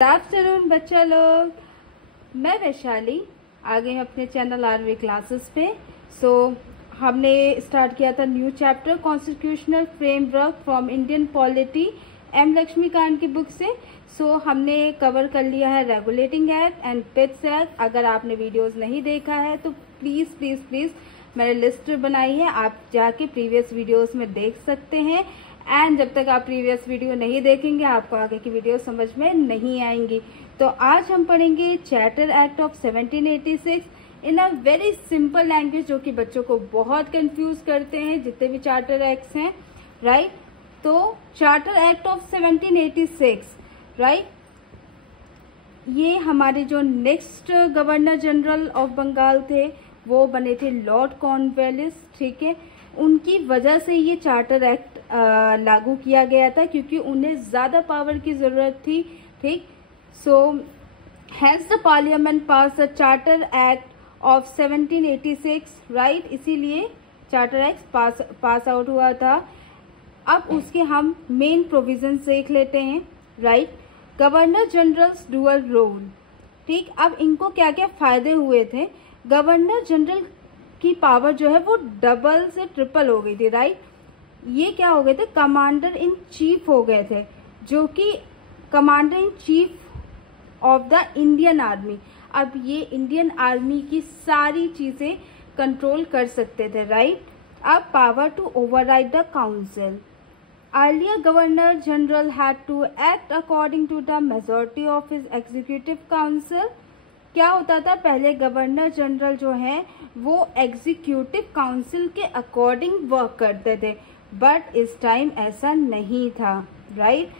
Good afternoon बच्चा लोग, मैं वैशाली आ गई अपने चैनल आरवी क्लासेस पे। हमने स्टार्ट किया था new chapter constitutional framework from Indian polity M Laxmikanth की बुक से। हमने कवर कर लिया है regulating act and Pitt's act. अगर आपने वीडियोस नहीं देखा है तो प्लीज प्लीज प्लीज मैंने लिस्ट बनाई है, आप जाके प्रीवियस वीडियोस में देख सकते हैं। एंड जब तक आप प्रीवियस वीडियो नहीं देखेंगे आपको आगे की वीडियो समझ में नहीं आएंगी। तो आज हम पढ़ेंगे charter act of 1786 in a very simple language, जो कि बच्चों को बहुत कंफ्यूज करते हैं जितने भी चार्टर एक्ट्स हैं, राइट। तो चार्टर एक्ट ऑफ 1786, राइट, ये हमारे जो next governor general of Bengal थे वो बने थे लॉर्ड कॉर्नवालिस, ठीक है। उनकी वजह से ये चार्टर एक्ट लागू किया गया था क्योंकि उन्हें ज्यादा पावर की जरूरत थी, ठीक। Hence the parliament pass the charter act of 1786, right, इसीलिए चार्टर एक्ट पास आउट हुआ था। अब उसके हम मेन प्रोविजंस देख लेते हैं, right. Governor general's dual role, ठीक। अब इनको क्या क्या फायदे हुए थे। गवर्नर जनरल की पावर जो है वो डबल से ट्रिपल हो गई थी, राइट। ये क्या हो गए थे, कमांडर इन चीफ हो गए थे, जो कि commander in chief of the Indian army. अब ये इंडियन आर्मी की सारी चीजें कंट्रोल कर सकते थे, राइट। अब power to override the council. Earlier Governor General had to act according to the majority of his executive council। क्या होता था, पहले गवर्नर जनरल जो है वो एग्जीक्यूटिव काउंसिल के अकॉर्डिंग वर्क करते थे, बट इस टाइम ऐसा नहीं था, right.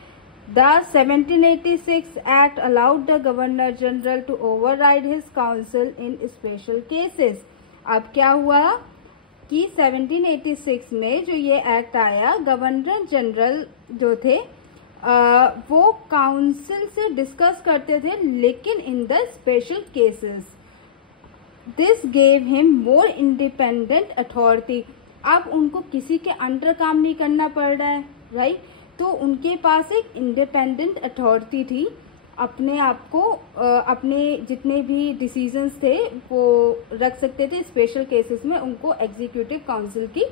The 1786 act allowed the governor general to override his council in special cases. अब क्या हुआ कि 1786 में जो ये एक्ट आया, गवर्नर जनरल जो थे वो काउंसिल से डिस्कस करते थे, लेकिन in the special cases. This gave him more independent authority. अब उनको किसी के अंडर काम नहीं करना पड़ रहा है, राइट। तो उनके पास एक इंडिपेंडेंट अथॉरिटी थी, अपने आप को अपने जितने भी डिसीजंस थे वो रख सकते थे। स्पेशल केसेस में उनको एग्जीक्यूटिव काउंसिल की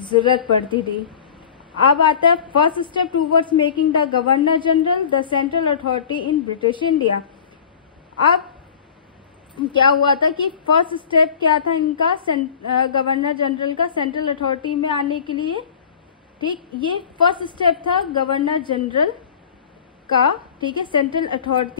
जरूरत पड़ती थी। अब आता है first step towards making the governor general the central authority in British India. अब क्या हुआ था कि फर्स्ट स्टेप क्या था इनका, गवर्नर जनरल का सेंट्रल अथॉरिटी में आने के लिए, ठीक। ये फर्स्ट स्टेप था गवर्नर जनरल का, ठीक है, सेंट्रल अथॉरिटी